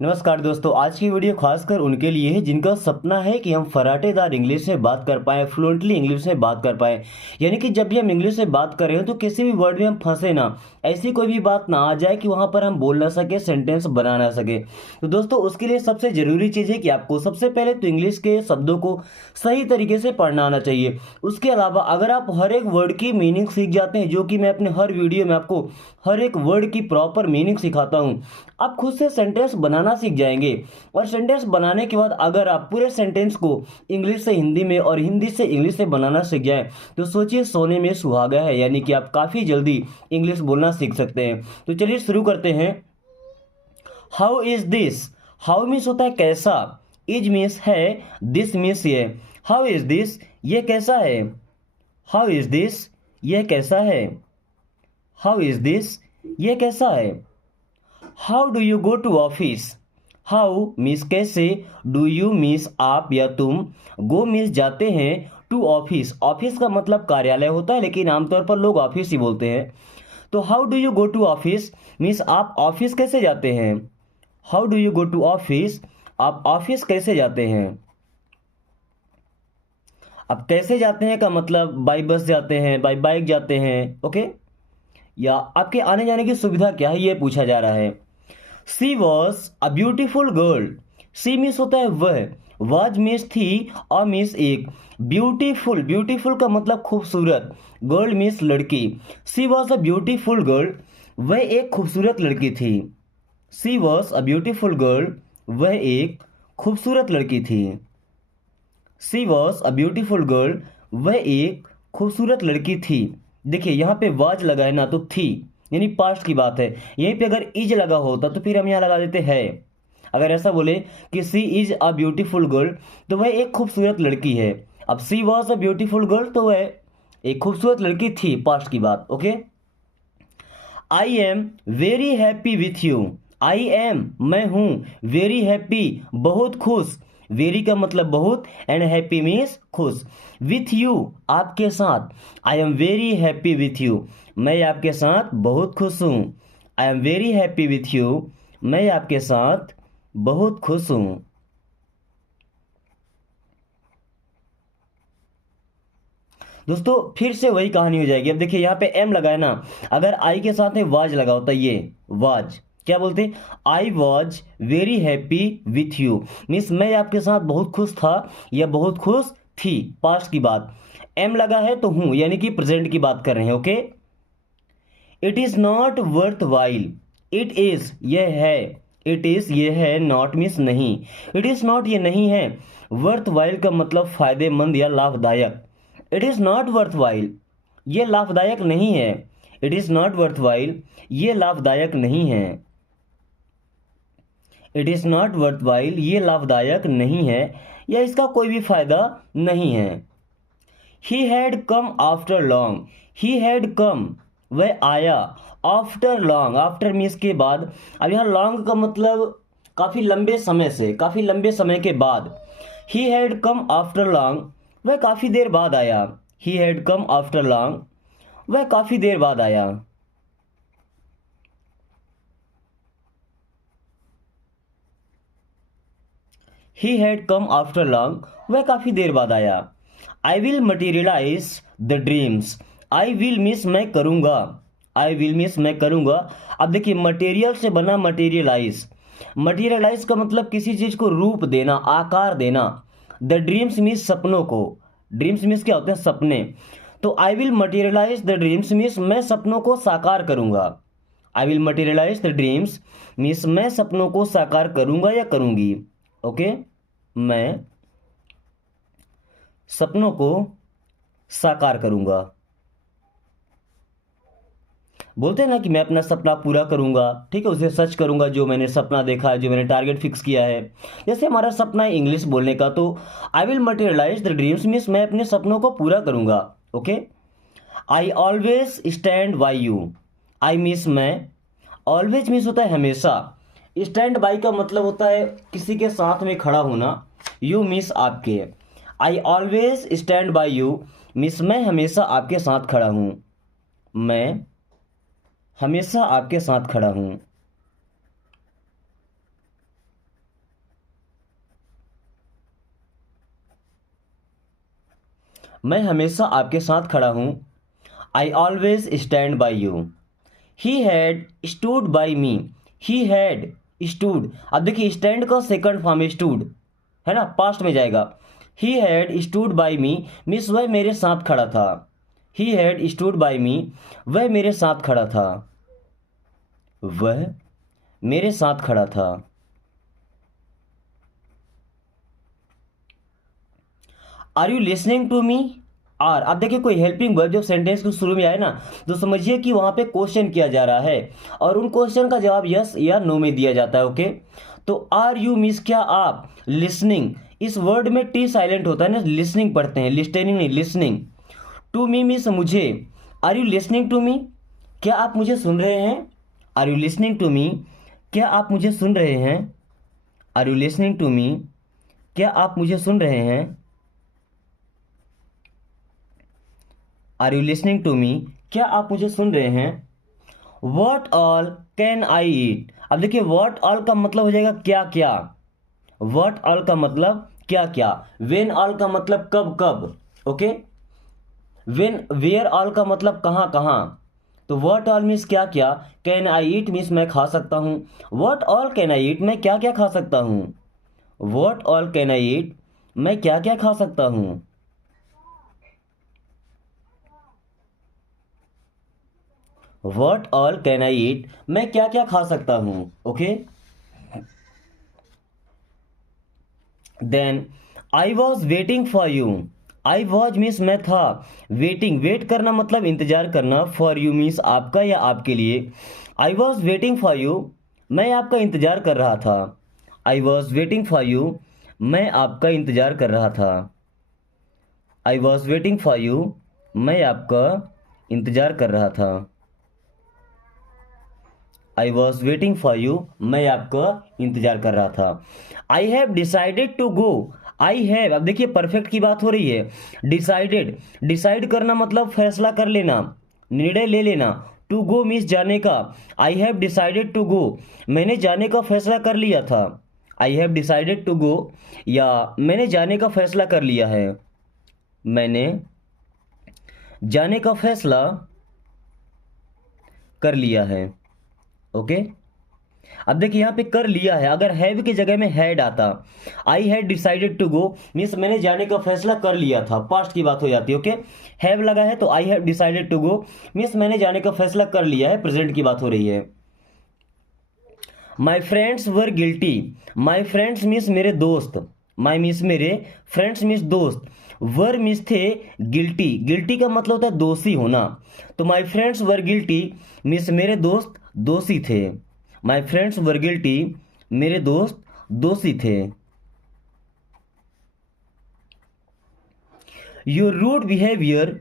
नमस्कार दोस्तों, आज की वीडियो खासकर उनके लिए है जिनका सपना है कि हम फराटेदार इंग्लिश में बात कर पाएँ, फ्लुएंटली इंग्लिश में बात कर पाएँ। यानी कि जब भी हम इंग्लिश में बात कर रहे हो तो किसी भी वर्ड में हम फंसे ना, ऐसी कोई भी बात ना आ जाए कि वहाँ पर हम बोल ना सके, सेंटेंस बना ना सके। तो दोस्तों, उसके लिए सबसे ज़रूरी चीज़ है कि आपको सबसे पहले तो इंग्लिश के शब्दों को सही तरीके से पढ़ना आना चाहिए। उसके अलावा अगर आप हर एक वर्ड की मीनिंग सीख जाते हैं, जो कि मैं अपने हर वीडियो में आपको हर एक वर्ड की प्रॉपर मीनिंग सिखाता हूँ, आप खुद से सेंटेंस बनाना सीख जाएंगे। और सेंटेंस बनाने के बाद अगर आप पूरे सेंटेंस को इंग्लिश से हिंदी में और हिंदी से इंग्लिश में बनाना सीख जाएं, तो सोचिए सोने में सुहागा है। यानी कि आप काफ़ी जल्दी इंग्लिश बोलना सीख सकते हैं। तो चलिए शुरू करते हैं। How is this. How means होता है कैसा, इज मीन्स है, दिस मीन्स ये। हाउ इज दिस, ये कैसा है। हाउ इज दिस, ये कैसा है। हाउ इज दिस, ये कैसा है। How do you go to office. How means कैसे, डू यू मीन्स आप या तुम, गो मीन्स जाते हैं, टू ऑफिस, ऑफिस का मतलब कार्यालय होता है लेकिन आमतौर पर लोग ऑफिस ही बोलते हैं। तो how do you go to office means आप ऑफिस कैसे जाते हैं। How do you go to office, आप ऑफिस कैसे जाते हैं। अब कैसे जाते हैं का मतलब बाई बस जाते हैं, बाई बाइक जाते हैं, ओके, या आपके आने जाने की सुविधा क्या है ये पूछा जा रहा है। She was a beautiful girl. She means होता है वह, वाज मीन्स थी, अ मीन्स एक, ब्यूटीफुल, ब्यूटीफुल का मतलब खूबसूरत, गर्ल मीन्स लड़की। She was a beautiful girl, वह एक खूबसूरत लड़की थी। She was a beautiful girl, वह एक खूबसूरत लड़की थी। She was a beautiful girl, वह एक खूबसूरत लड़की थी। देखिए यहाँ पे वाज लगा है ना, तो थी यानी पास्ट की बात है। यहीं पे अगर इज लगा होता तो फिर हम यहाँ लगा देते है। अगर ऐसा बोले कि सी इज अ ब्यूटीफुल गर्ल, तो वह एक खूबसूरत लड़की है। अब सी वॉज अ ब्यूटीफुल गर्ल, तो वह एक खूबसूरत लड़की थी, पास्ट की बात, okay. I am very happy with you. I am मैं हूँ, वेरी हैप्पी बहुत खुश, वेरी का मतलब बहुत, एंड हैप्पी मीन्स खुश, विथ यू आपके साथ। आई am very happy with you, मैं आपके साथ बहुत खुश हूँ। आई am very happy with you, मैं आपके साथ बहुत खुश हूँ। दोस्तों फिर से वही कहानी हो जाएगी। अब देखिए यहाँ पे एम लगा है ना, अगर आई के साथ में वाज लगा होता, ये वाज क्या बोलते, I was very happy with you, means मैं आपके साथ बहुत खुश था या बहुत खुश थी, पास्ट की बात। एम लगा है तो हूं, यानी कि प्रेजेंट की बात कर रहे हैं, okay. It is not worth while. It is यह है, इट इज ये है, नॉट मीन्स नहीं, इट इज नॉट ये नहीं है, वर्थ वाइल का मतलब फायदेमंद या लाभदायक। It is not worth while, ये लाभदायक नहीं है। It is not worth while, ये लाभदायक नहीं है। It is not worth while, ये लाभदायक नहीं है या इसका कोई भी फायदा नहीं है। He had come after long. He had come वह आया, आफ्टर लॉन्ग, आफ्टर मीन्स के बाद। अब यहाँ लॉन्ग का मतलब काफ़ी लंबे समय से, काफ़ी लंबे समय के बाद। He had come after long, वह काफ़ी देर बाद आया। He had come after long, वह काफ़ी देर बाद आया। He had come after long, वह काफ़ी देर बाद आया। I will materialise the dreams. I will means मैं करूँगा, आई विल मीन्स मैं करूँगा। अब देखिए मटेरियल से बना मटीरियलाइज, मटीरियलाइज का मतलब किसी चीज़ को रूप देना, आकार देना। द ड्रीम्स मीन्स सपनों को, ड्रीम्स मीन्स क्या होते हैं, सपने। तो I will materialise the dreams means मैं सपनों को साकार करूँगा। I will materialise the dreams means मैं सपनों को साकार करूँगा या करूँगी, ओके। मैं सपनों को साकार करूंगा। बोलते हैं ना कि मैं अपना सपना पूरा करूंगा, ठीक है, उसे सच करूंगा, जो मैंने सपना देखा है, जो मैंने टारगेट फिक्स किया है। जैसे हमारा सपना है इंग्लिश बोलने का, तो I will materialise the dreams means मैं अपने सपनों को पूरा करूंगा, okay. I always stand by you. I means मैं, ऑलवेज मीन्स होता है हमेशा, स्टैंड बाई का मतलब होता है किसी के साथ में खड़ा होना, यू मीन्स आपके। आई always stand by you means मैं हमेशा आपके साथ खड़ा हूँ, मैं हमेशा आपके साथ खड़ा हूँ। मैं हमेशा आपके साथ खड़ा हूँ। आई always stand by you. He had stood by me. He had stood, अब देखिए स्टैंड का सेकंड फॉर्म स्टूड है ना, पास्ट में जाएगा। He had stood by me means वह मेरे साथ खड़ा था। ही हैड स्टूड बाई मी, वह मेरे साथ खड़ा था। वह मेरे साथ खड़ा था। Are you listening to me. Are, अब देखिए कोई हेल्पिंग वर्ब जब सेंटेंस के शुरू में आए ना, तो समझिए कि वहां पे क्वेश्चन किया जा रहा है और उन क्वेश्चन का जवाब यस या नो में दिया जाता है। ओके, तो आर यू मीन्स क्या आप लिसनिंग, इस वर्ड में टी साइलेंट होता है ना, लिसनिंग पढ़ते हैं, लिस्टनिंग नहीं, लिसनिंग। टू मी मीन्स मुझे। Are you listening to me, क्या आप मुझे सुन रहे हैं। Are you listening to me, क्या आप मुझे सुन रहे हैं। Are you listening to me, क्या आप मुझे सुन रहे हैं। Are you listening to me, क्या आप मुझे सुन रहे हैं। What all can I eat, अब देखिए वॉट ऑल का मतलब हो जाएगा क्या क्या। वॉट ऑल का मतलब क्या क्या। वेन ऑल का मतलब कब कब। ओके, वेन वेयर ऑल का मतलब कहाँ कहाँ। तो वॉट ऑल मीन्स क्या क्या, कैन आई ईट मीन्स मैं खा सकता हूँ। What all can I eat, मैं क्या क्या खा सकता हूँ। What all can I eat, मैं क्या क्या खा सकता हूँ। What all can I eat, मैं क्या क्या खा सकता हूँ। Okay, then I was waiting for you. I was means मैं था, वेटिंग वेट करना मतलब इंतजार करना, फॉर यू मीन्स आपका या आपके लिए। I was waiting for you, मैं आपका इंतजार कर रहा था। I was waiting for you, मैं आपका इंतजार कर रहा था। I was waiting for you, मैं आपका इंतजार कर रहा था। I was waiting for you, मैं आपका इंतजार कर रहा था। I have decided to go. I have, अब देखिए परफेक्ट की बात हो रही है। डिसाइडेड, डिसाइड करना मतलब फैसला कर लेना, निर्णय ले लेना। टू गो मीन्स जाने का। I have decided to go, मैंने जाने का फैसला कर लिया था। I have decided to go, या मैंने जाने का फैसला कर लिया है। मैंने जाने का फैसला कर लिया है। ओके, अब देखिए यहाँ पे कर लिया है, अगर हैव की जगह में हैड आता, I had decided to go means मैंने जाने का फैसला कर लिया था, पास्ट की बात हो जाती है। ओके, हैव लगा है तो I have decided to go means मैंने जाने का फैसला कर लिया है, प्रेजेंट की बात हो रही है। My friends were guilty. My friends means मेरे दोस्त, माई मीन्स मेरे, फ्रेंड्स मीन्स दोस्त, वर मीन्स थे, गिल्टी, गिल्टी का मतलब होता है दोषी होना। तो my friends were guilty means मेरे दोस्त दोषी थे। माई फ्रेंड्स वर गिल्टी, मेरे दोस्त दोषी थे। Your rude behaviour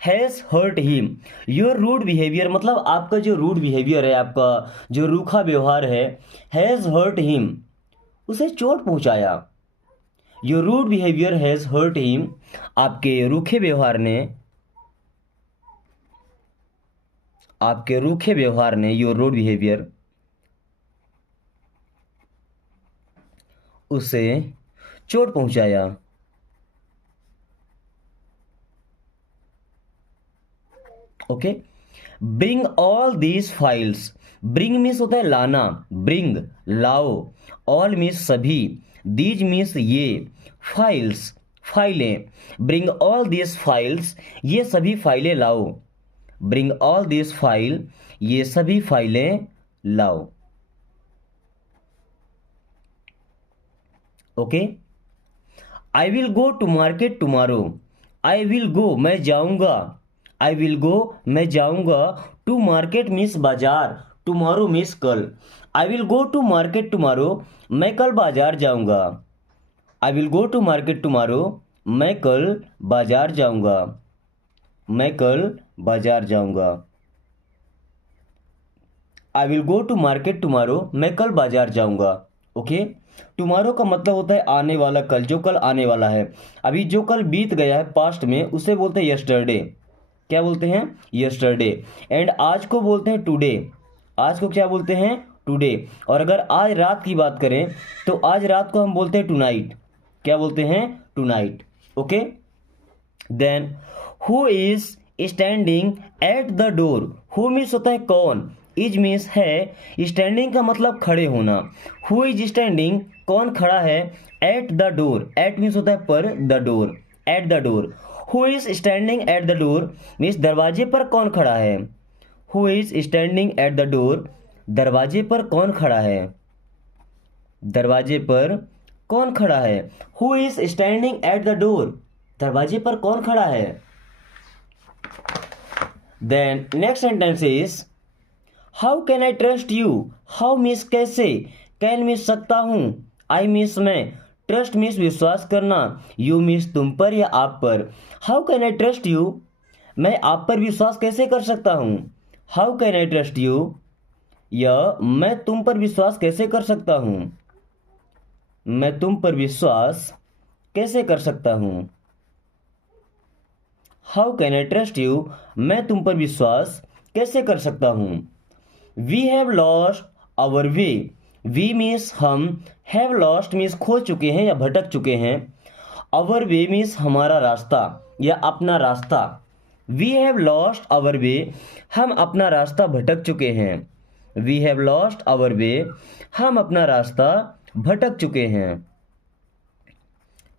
has hurt him. Your rude behaviour मतलब आपका जो रूड बिहेवियर है, आपका जो रूखा व्यवहार है, हैज हर्ट हिम, उसे चोट पहुंचाया। Your rude behaviour has hurt him, आपके रूखे व्यवहार ने, आपके रूखे व्यवहार ने, योर रूड बिहेवियर उसे चोट पहुंचाया। Okay, bring all these files. Bring means होता है लाना, ब्रिंग लाओ, ऑल मीन्स सभी, दीज मीन्स ये, फाइल्स फाइलें। ब्रिंग ऑल दीज फाइल्स, ये सभी फाइलें लाओ। ब्रिंग ऑल दीज फाइल, ये सभी फाइलें लाओ। Okay, I will go to market tomorrow. I will go मैं जाऊंगा, आई विल गो मैं जाऊंगा, टू मार्केट मीन्स बाजार, टुमारो मीन्स कल। I will go to market tomorrow, मैं कल बाजार जाऊंगा। I will go to market tomorrow, मैं कल बाजार जाऊंगा। मैं कल बाजार जाऊंगा। I will go to market tomorrow, मैं कल बाजार जाऊंगा। ओके, टुमारो का मतलब होता है आने वाला, कल, जो कल आने वाला है। अभी जो कल बीत गया है पास्ट में, उसे बोलते हैं यस्टरडे। क्या बोलते हैं, यस्टरडे। एंड आज को बोलते हैं टुडे। आज को क्या बोलते हैं, टुडे। और अगर आज रात की बात करें तो आज रात को हम बोलते हैं टुनाइट। क्या बोलते हैं, tonight. Okay, then who is standing at the door, who means होता है कौन, इज मीन्स है, स्टैंडिंग का मतलब खड़े होना, हु इज स्टैंडिंग कौन खड़ा है, at the door, at means होता है पर, the door, at the door, who is standing at the door means दरवाजे पर कौन खड़ा है, who is standing at the door, दरवाजे पर कौन खड़ा है, दरवाजे पर कौन खड़ा है, who is standing at the door, दरवाजे पर कौन खड़ा है। Then next sentence is how can I trust you, how means कैसे, कैन मीन्स सकता हूं, आई मीन्स मैं, ट्रस्ट मीन्स विश्वास करना, यू मीन्स तुम पर या आप पर। How can I trust you, मैं आप पर विश्वास कैसे कर सकता हूं, how can I trust you, या मैं तुम पर विश्वास कैसे कर सकता हूं, मैं तुम पर विश्वास कैसे कर सकता हूं। How can I trust you, मैं तुम पर विश्वास कैसे कर सकता हूं। We have lost our way, we means हम, हैव लॉस्ट मीन्स खो चुके हैं या भटक चुके हैं, आवर वे मीन्स हमारा रास्ता या अपना रास्ता। We have lost our way, हम अपना रास्ता भटक चुके हैं, we have lost our way, हम अपना रास्ता भटक चुके हैं,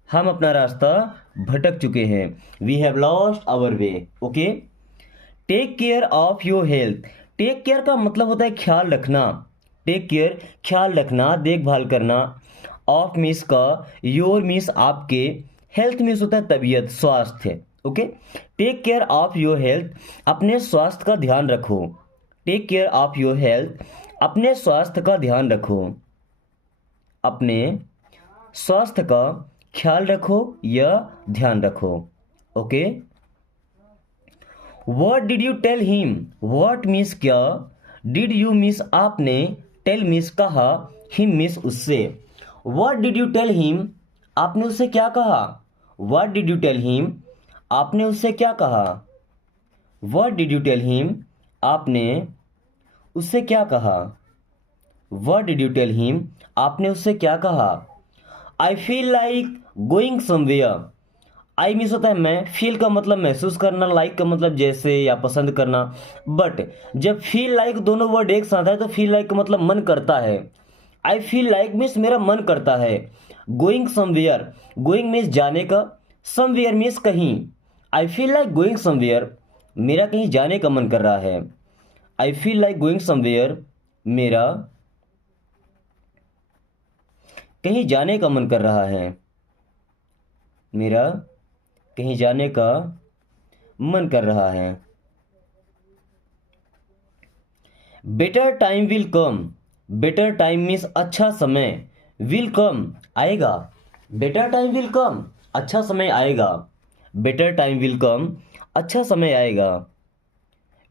हम अपना रास्ता भटक चुके हैं, we have lost our way. Okay, take care of your health, take care का मतलब होता है ख्याल रखना, टेक केयर ख्याल रखना, देखभाल करना, ऑफ मीन्स का, योर मीन्स आपके, हेल्थ मीन्स होता है तबीयत, स्वास्थ्य। Okay, take care of your health, अपने स्वास्थ्य का ध्यान रखो, take care of your health, अपने स्वास्थ्य का ध्यान रखो, अपने स्वास्थ्य का ख्याल रखो या ध्यान रखो। Okay, what did you tell him, what means क्या, डिड यू मीन्स आपने, टेल मीन्स कहा, हिम मीन्स उससे। What did you tell him, आपने उससे क्या कहा, what did you tell him, आपने उससे क्या कहा, what did you tell him, आपने उससे क्या कहा, what did you tell him, आपने उससे क्या कहा। I feel like going somewhere, I means होता है मैं, फील का मतलब महसूस करना, लाइक का मतलब जैसे या पसंद करना, बट जब फील लाइक दोनों वर्ड एक साथ है तो फील लाइक का मतलब मन करता है। आई फील लाइक मीन्स मेरा मन करता है, गोइंग समवेयर, गोइंग मीन्स जाने का, समवेयर मीन्स कहीं, आई फील लाइक गोइंग समवेयर, मेरा कहीं जाने का मन कर रहा है, आई फील लाइक गोइंग समवेयर, मेरा कहीं जाने का मन कर रहा है, मेरा कहीं जाने का मन कर रहा है। Better time will come, better time means अच्छा समय, विल कम आएगा, बेटर टाइम विल कम अच्छा समय आएगा, बेटर टाइम विल कम अच्छा समय आएगा,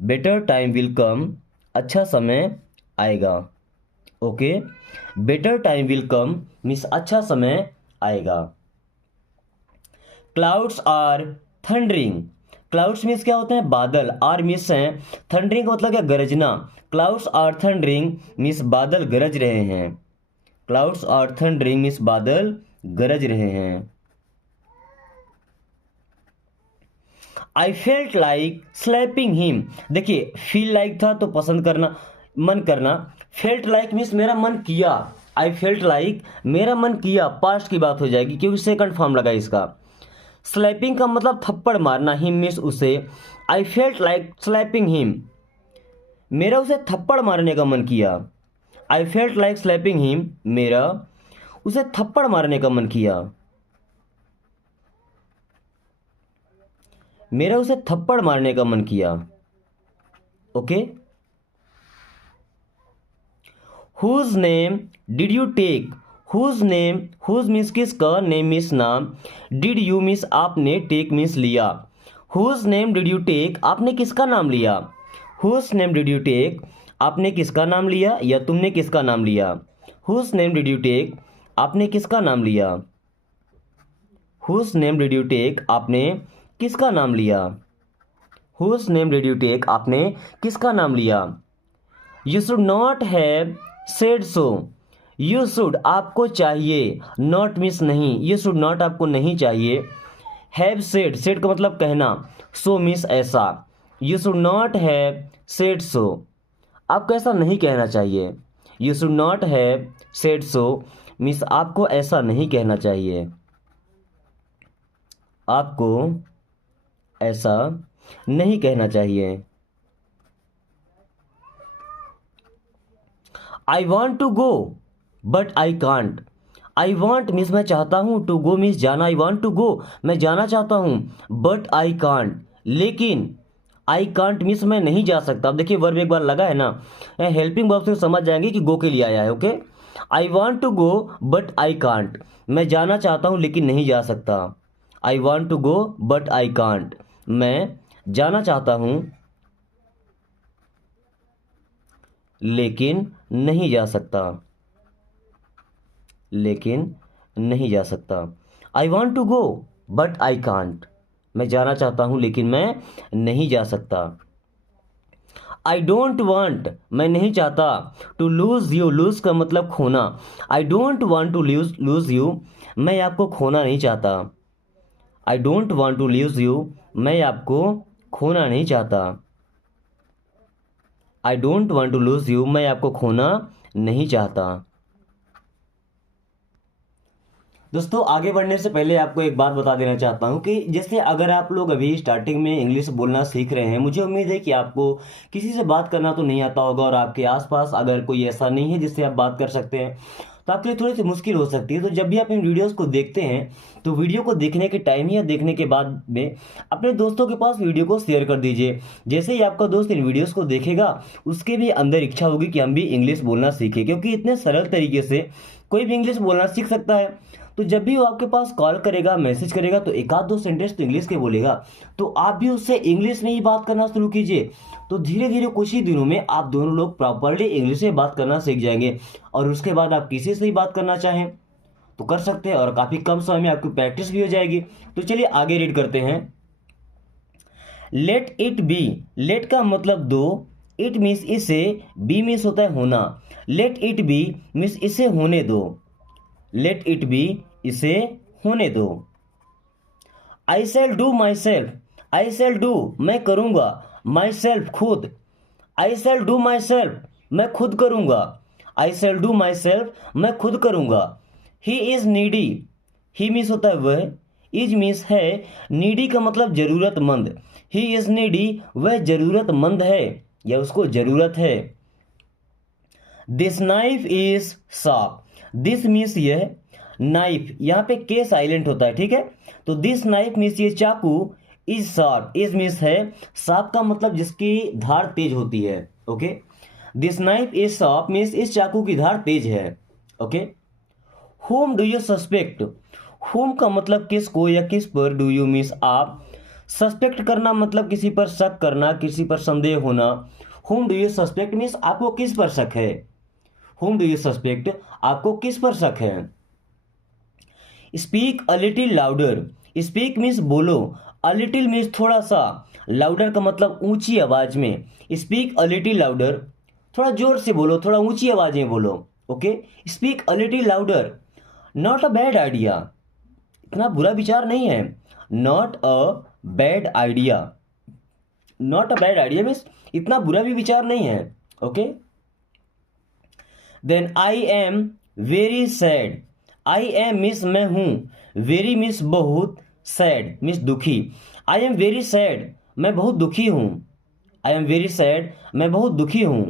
बेटर टाइम विल कम अच्छा समय आएगा। Okay, better time will come means अच्छा समय आएगा। Clouds are thundering, clouds means क्या होते हैं बादल, आर मीन्स हैं, थंडरिंग का मतलब क्या गरजना, क्लाउड्स आर थंडरिंग मीन्स बादल गरज रहे हैं, क्लाउड्स आर थंडरिंग मीन्स बादल गरज रहे हैं। I felt like slapping him, देखिए फील लाइक था तो पसंद करना, मन करना, फेल्ट लाइक मीन्स मेरा मन किया, आई फेल्ट लाइक मेरा मन किया, पास्ट की बात हो जाएगी क्योंकि सेकंड फॉर्म लगा इसका। स्लैपिंग का मतलब थप्पड़ मारना, हिम मीन्स उसे, I felt like slapping him, मेरा उसे थप्पड़ मारने का मन किया, I felt like slapping him, मेरा उसे थप्पड़ मारने का मन किया, मेरा उसे थप्पड़ मारने का मन किया। Okay, whose name did you take, whose name, whose means किसका, नेम मीन्स नाम, डिड यू मीन्स आपने, टेक मीन्स लिया, whose name did you take आपने किसका नाम लिया, whose name did you take आपने किसका नाम लिया या तुमने किसका नाम लिया, whose name did you take आपने किसका नाम लिया, whose name did you take आपने किसका नाम लिया, whose name did you take आपने किसका नाम लिया। You should not have said so, you should आपको चाहिए, नॉट मीन्स नहीं, यू शुड नॉट आपको नहीं चाहिए, हैव सेड, सेड का मतलब कहना, सो मीन्स ऐसा। You should not have said so, आपको ऐसा नहीं कहना चाहिए। You should not have said so means आपको ऐसा नहीं कहना चाहिए, आपको ऐसा नहीं कहना चाहिए। I want to go but I can't, I want means मैं चाहता हूँ, टू गो मीन्स जाना, आई वॉन्ट टू गो मैं जाना चाहता हूँ, बट आई कांट लेकिन, आई कांट मीन्स मैं नहीं जा सकता। अब देखिए वर्ब एक बार लगा है ना, हेल्पिंग वर्ब से समझ जाएंगे कि गो के लिए आया है। Okay, I want to go but I can't, मैं जाना चाहता हूँ लेकिन नहीं जा सकता। I want to go but I can't, मैं जाना चाहता हूँ लेकिन नहीं जा सकता, लेकिन नहीं जा सकता। I want to go but I can't, मैं जाना चाहता हूं लेकिन मैं नहीं जा सकता। आई डोंट वॉन्ट, मैं नहीं चाहता, टू लूज यू, लूज का मतलब खोना, I don't want to lose you, मैं आपको खोना नहीं चाहता। I don't want to lose you, मैं आपको खोना नहीं चाहता। I don't want to lose you, मैं आपको खोना नहीं चाहता। दोस्तों आगे बढ़ने से पहले आपको एक बात बता देना चाहता हूं कि जैसे अगर आप लोग अभी स्टार्टिंग में इंग्लिश बोलना सीख रहे हैं, मुझे उम्मीद है कि आपको किसी से बात करना तो नहीं आता होगा, और आपके आसपास अगर कोई ऐसा नहीं है जिससे आप बात कर सकते हैं तो आपके लिए थोड़ी सी मुश्किल हो सकती है। तो जब भी आप इन वीडियोस को देखते हैं तो वीडियो को देखने के टाइम या देखने के बाद में अपने दोस्तों के पास वीडियो को शेयर कर दीजिए। जैसे ही आपका दोस्त इन वीडियोस को देखेगा उसके भी अंदर इच्छा होगी कि हम भी इंग्लिश बोलना सीखें, क्योंकि इतने सरल तरीके से कोई भी इंग्लिश बोलना सीख सकता है। तो जब भी वो आपके पास कॉल करेगा, मैसेज करेगा, तो एक आध दो सेंटेंस तो इंग्लिश के बोलेगा, तो आप भी उससे इंग्लिश में ही बात करना शुरू कीजिए। तो धीरे धीरे कुछ ही दिनों में आप दोनों लोग प्रॉपरली इंग्लिश में बात करना सीख जाएंगे, और उसके बाद आप किसी से ही बात करना चाहें तो कर सकते हैं, और काफ़ी कम समय में आपकी प्रैक्टिस भी हो जाएगी। तो चलिए आगे रीड करते हैं। लेट इट बी, लेट का मतलब दो, इट मीन्स इसे, बी मीन्स होता है होना। लेट इट बी मीन्स इसे होने दो, लेट इट बी इसे होने दो। I shall do myself, I shall do मैं करूंगा, माई सेल्फ खुद, आई शैल डू माई सेल्फ मैं खुद करूंगा, आई शैल डू माई सेल्फ मैं खुद करूंगा। He is needy, he means होता है वह, इज मीन्स है, नीडी का मतलब जरूरतमंद, ही इज नीडी वह जरूरतमंद है या उसको जरूरत है। This knife is sharp, this means यह, नाइफ यहाँ पे के साइलेंट होता है, ठीक है। तो दिस नाइफ मीन्स ये चाकू, इज शार्प, इज मीन्स है, शार्प का मतलब जिसकी धार तेज होती है। Okay, this knife is sharp means इस चाकू की धार तेज है। Okay, home do you suspect, home का मतलब किसको या किस पर, डू यू मीन्स आप, सस्पेक्ट करना मतलब किसी पर शक करना, किसी पर संदेह होना। Home do you suspect means आपको किस पर शक है, होम डू यू सस्पेक्ट आपको किस पर शक है। Speak a little louder, speak means बोलो, अ लिटिल मीन्स थोड़ा सा, लाउडर का मतलब ऊंची आवाज में। स्पीक अ लिटिल लाउडर, थोड़ा जोर से बोलो, थोड़ा ऊंची आवाज में बोलो। Okay, speak a little louder. Not a bad idea, इतना बुरा विचार नहीं है, not a bad idea, not a bad idea means इतना बुरा भी विचार नहीं है। Okay, then I am very sad, I am means मैं हूं, वेरी मीन्स बहुत, सैड मीन्स दुखी। आई एम वेरी सैड मैं बहुत दुखी हूं, आई एम वेरी सैड मैं बहुत दुखी हूं।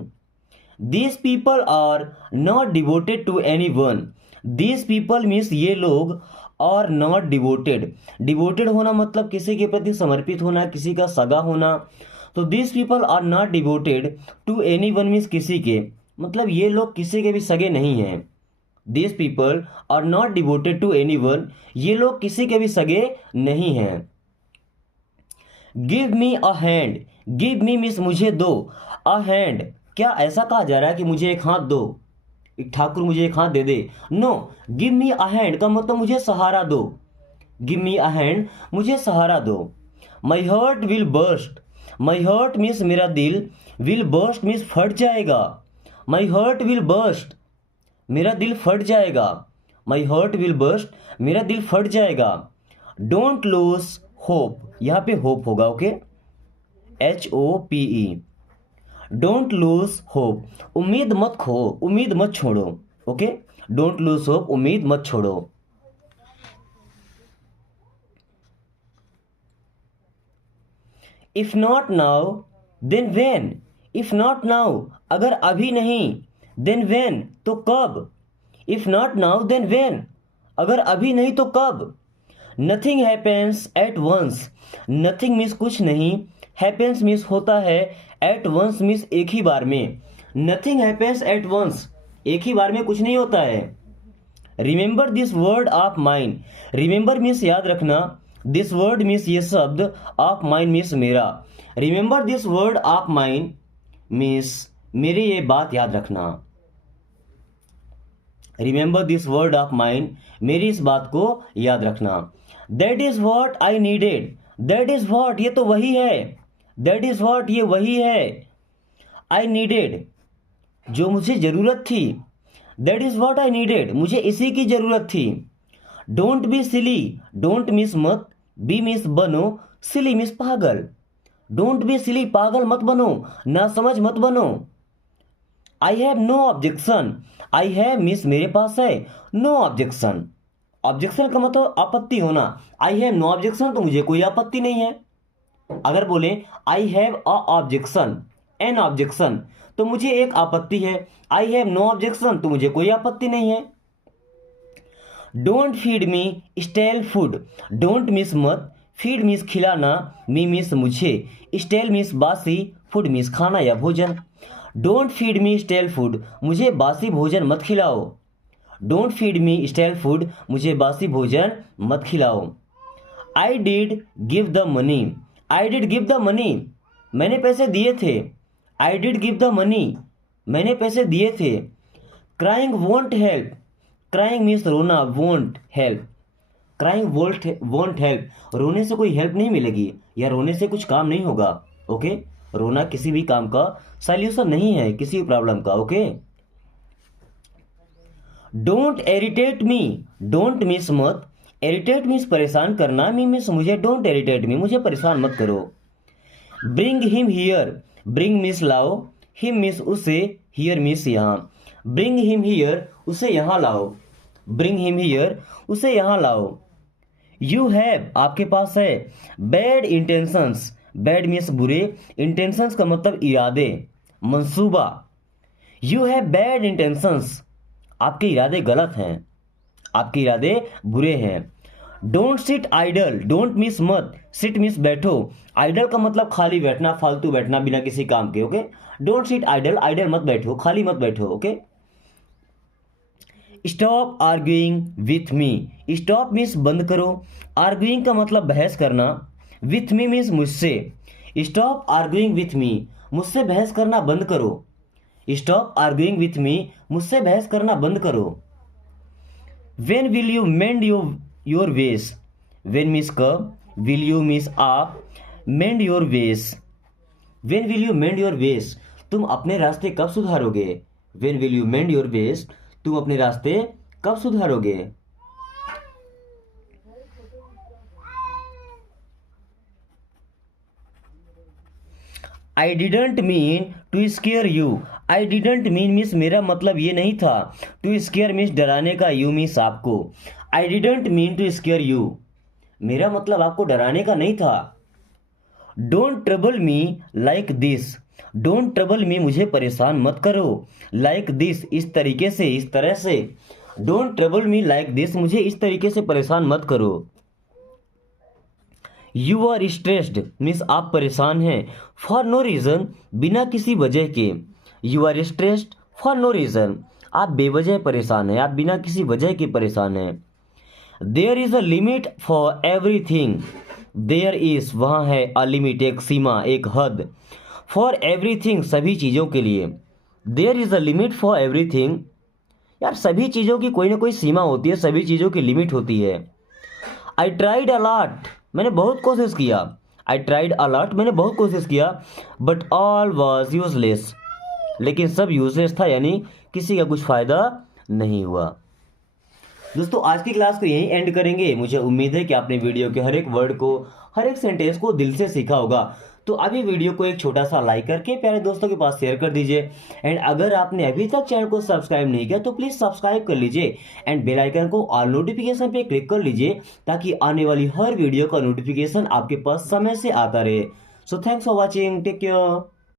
These people are not devoted to any one, these people means ये लोग, और नॉट डिवोटेड, डिवोटेड होना मतलब किसी के प्रति समर्पित होना, किसी का सगा होना। तो these people are not devoted to any one means किसी के, मतलब ये लोग किसी के भी सगे नहीं हैं। These people are not devoted to anyone, ये लोग किसी के भी सगे नहीं हैं। Give me a hand, give me means मुझे दो, a hand क्या ऐसा कहा जा रहा है कि मुझे एक हाथ दो, एक ठाकुर मुझे एक हाथ दे दे। No, give me a hand का मतलब मुझे सहारा दो, give me a hand मुझे सहारा दो। My heart will burst, my heart means मेरा दिल, will burst means फट जाएगा, my heart will burst मेरा दिल फट जाएगा, माई हर्ट विल बर्स्ट मेरा दिल फट जाएगा। डोंट लूज होप, यहाँ पे होप होगा, okay, HOPE। Don't lose hope, उम्मीद मत खो, उम्मीद मत छोड़ो, ओके, डोंट लूज होप, उम्मीद मत छोड़ो। If not now then when, if not now अगर अभी नहीं, देन व्हेन तो कब, if not now then when अगर अभी नहीं तो कब। Nothing happens at once, nothing means कुछ नहीं, हैपेंस मीन्स होता है, एट वंस मीन्स एक ही बार में। नथिंग हैपेंस एट वंस, एक ही बार में कुछ नहीं होता है। Remember this word of mine, remember means याद रखना, दिस वर्ड मीन्स ये शब्द, ऑफ माइन मीन्स मेरा। Remember this word of mine means मेरी ये बात याद रखना। Remember this word of mine, मेरी इस बात को याद रखना। That is what I needed, that is what ये तो वही है, दैट इज वॉट ये वही है, आई नीडेड जो मुझे जरूरत थी, that is what I needed मुझे इसी की जरूरत थी। Don't be silly, don't means मत, बी मिस बनो, सिली मिस पागल। डोंट बी सिली, पागल मत बनो, ना समझ मत बनो। I have no objection, I have means मेरे पास है, नो ऑब्जेक्शन, ऑब्जेक्शन का मतलब आपत्ति होना, आई हैव नो ऑब्जेक्शन तो मुझे कोई आपत्ति नहीं है। अगर बोले I have a objection, N objection तो मुझे एक आपत्ति है, आई हैव नो ऑब्जेक्शन तो मुझे कोई आपत्ति नहीं है। Don't feed me stele food, don't means मत, फीड मिस खिलाना, मी मिस मुझे, स्टेल मिस बासी, फूड मिस खाना या भोजन। Don't feed me stele food, मुझे बासी भोजन मत खिलाओ। Don't feed me stele food, मुझे बासी भोजन मत खिलाओ। I did give the money, I did give the money मैंने पैसे दिए थे, I did give the money मैंने पैसे दिए थे। Crying won't help, crying means रोना, won't help, crying won't help रोने से कोई हेल्प नहीं मिलेगी या रोने से कुछ काम नहीं होगा, ओके। रोना किसी भी काम का सॉल्यूशन नहीं है, किसी प्रॉब्लम का, okay. Don't irritate me, don't means मत, इरिटेट मीन्स परेशान करना, मी मिस मुझे, डोंट इरिटेट मी मुझे परेशान मत करो। Bring him here, bring miss लाओ, हिम मिस उसे, हियर मिस यहाँ। ब्रिंग हिम हियर उसे यहाँ लाओ, ब्रिंग हिम हियर उसे यहाँ लाओ। यू हैव आपके पास है, बैड इंटेंशंस, बैड मीन्स बुरे, इंटेंशंस का मतलब इरादे, मंसूबा। यू हैव बैड इंटेंशंस आपके इरादे गलत हैं, आपके इरादे बुरे हैं। Don't sit idol, don't means मत, सिट मिस बैठो, आइडल का मतलब खाली बैठना, फालतू बैठना बिना किसी काम के, okay. Don't sit idle, idle मत बैठो, खाली मत बैठो, okay. Stop arguing with me, stop means बंद करो, आर्ग्यूइंग का मतलब बहस करना, विथ मी मीन्स मुझसे। स्टॉप आर्ग्यूइंग विथ मी मुझसे बहस करना बंद करो, स्टॉप आर्ग्यूइंग विथ मी मुझसे बहस करना बंद करो। When will you mend your ways, when means कब, विल यू मीन्स आप, mend your ways, when will you mend your ways तुम अपने रास्ते कब सुधारोगे, when will you mend your ways तुम अपने रास्ते कब सुधारोगे। I didn't mean to scare you, I didn't mean means मेरा मतलब ये नहीं था, टू स्केयर मीन्स डराने का, यू मीन्स आपको। I didn't mean to scare you मेरा मतलब आपको डराने का नहीं था। Don't trouble me like this, don't trouble me मुझे परेशान मत करो, लाइक दिस इस तरीके से, इस तरह से। Don't trouble me like this मुझे इस तरीके से परेशान मत करो। यू आर स्ट्रेस्ड मीन्स आप परेशान हैं, फॉर नो रीज़न बिना किसी वजह के। You are stressed for no reason आप बेवजह परेशान हैं, आप बिना किसी वजह के परेशान हैं। There is a limit for everything, there is वहाँ है, अ लिमिट एक सीमा, एक हद, फॉर एवरीथिंग सभी चीज़ों के लिए। There is a limit for everything यार सभी चीज़ों की कोई ना कोई सीमा होती है, सभी चीज़ों की लिमिट होती है। आई ट्राइड अ लॉट मैंने बहुत कोशिश किया, आई ट्राइड अ लॉट मैंने बहुत कोशिश किया, बट ऑल वॉज यूजलेस लेकिन सब यूजलेस था, यानी किसी का कुछ फ़ायदा नहीं हुआ। दोस्तों आज की क्लास को यहीं एंड करेंगे। मुझे उम्मीद है कि आपने वीडियो के हर एक वर्ड को, हर एक सेंटेंस को दिल से सीखा होगा। तो अभी वीडियो को एक छोटा सा लाइक करके प्यारे दोस्तों के पास शेयर कर दीजिए। एंड अगर आपने अभी तक चैनल को सब्सक्राइब नहीं किया तो प्लीज सब्सक्राइब कर लीजिए एंड बेल आइकन को ऑल नोटिफिकेशन पे क्लिक कर लीजिए, ताकि आने वाली हर वीडियो का नोटिफिकेशन आपके पास समय से आता रहे। So thanks for watching, take care.